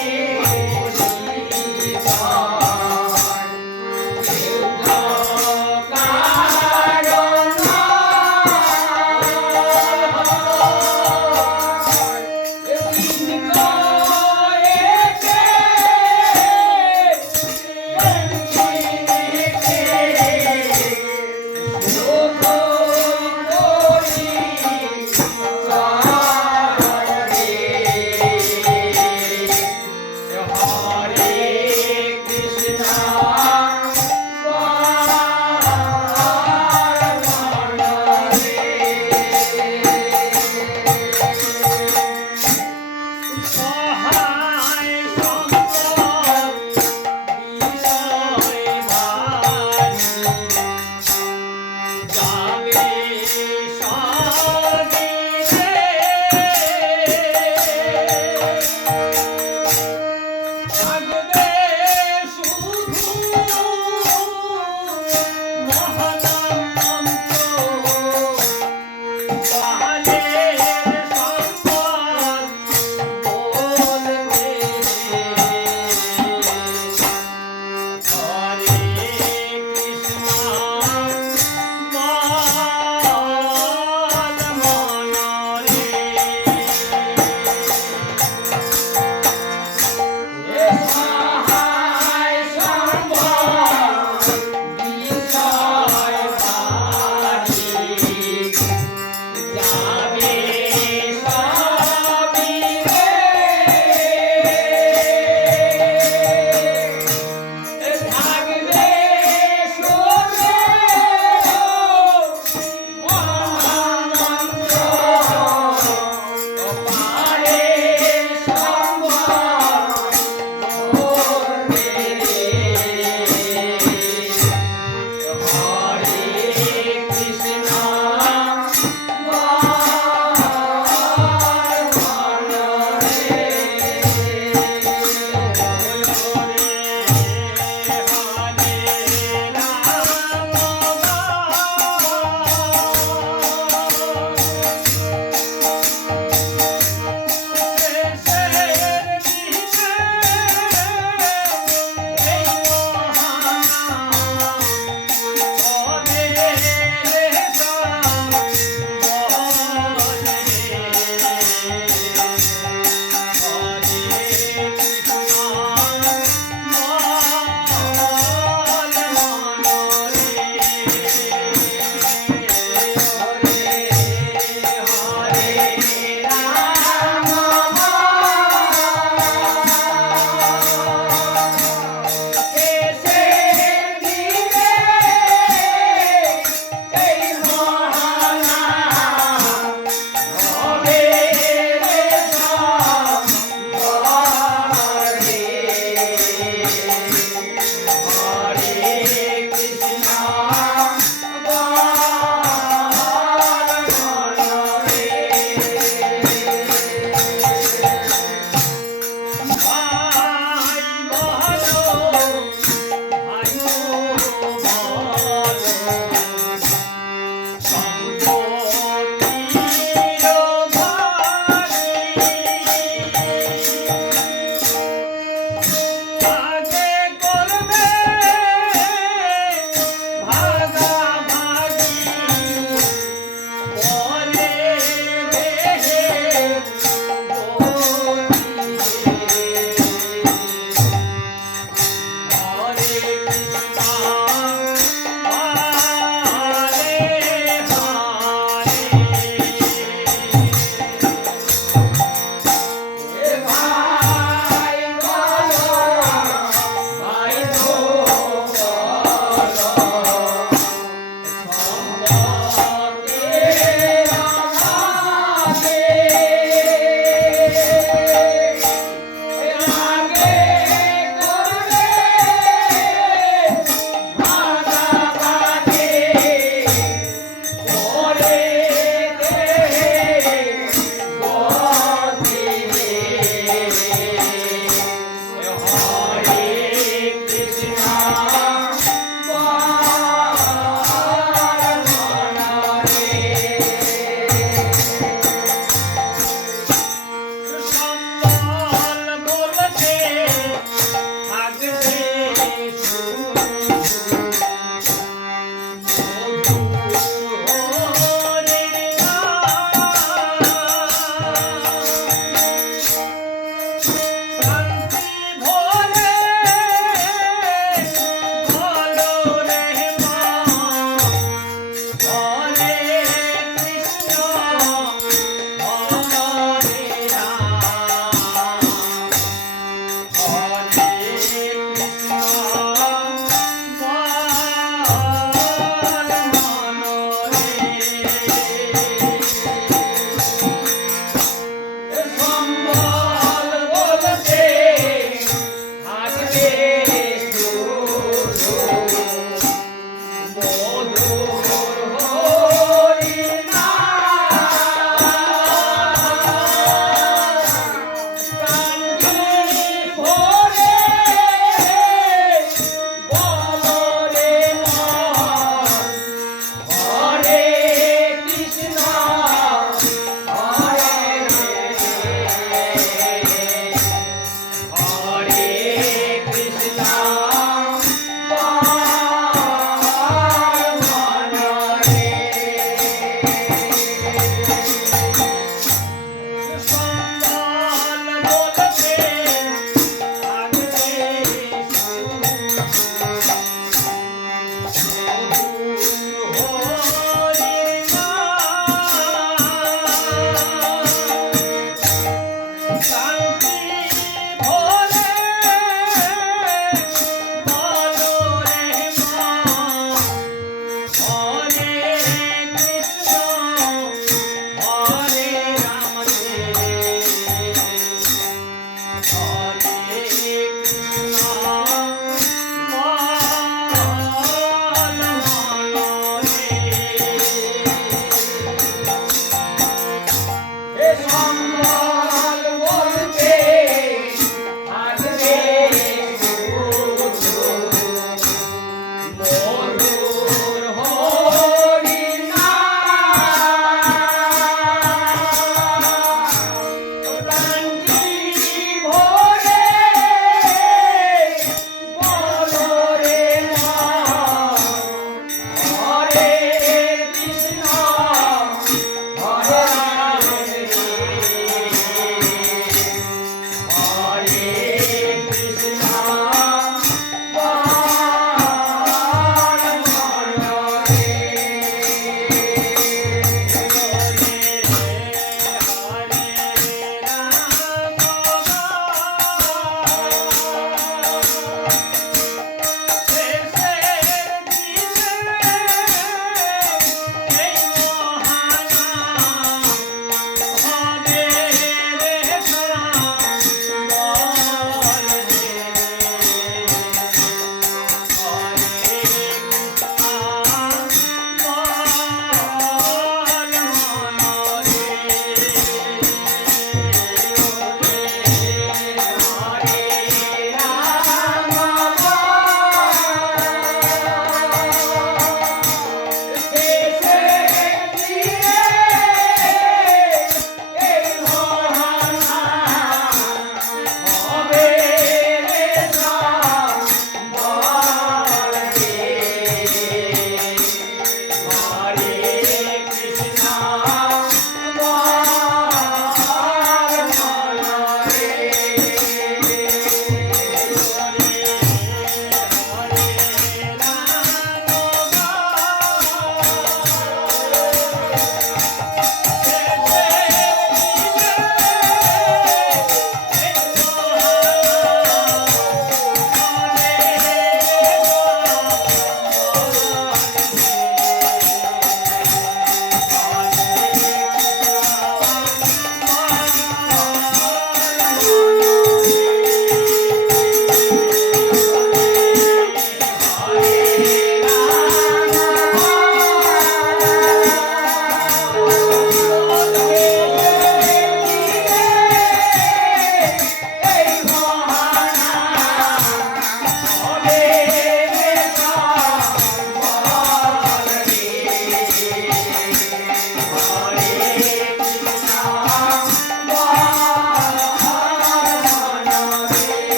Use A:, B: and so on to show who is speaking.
A: Amen.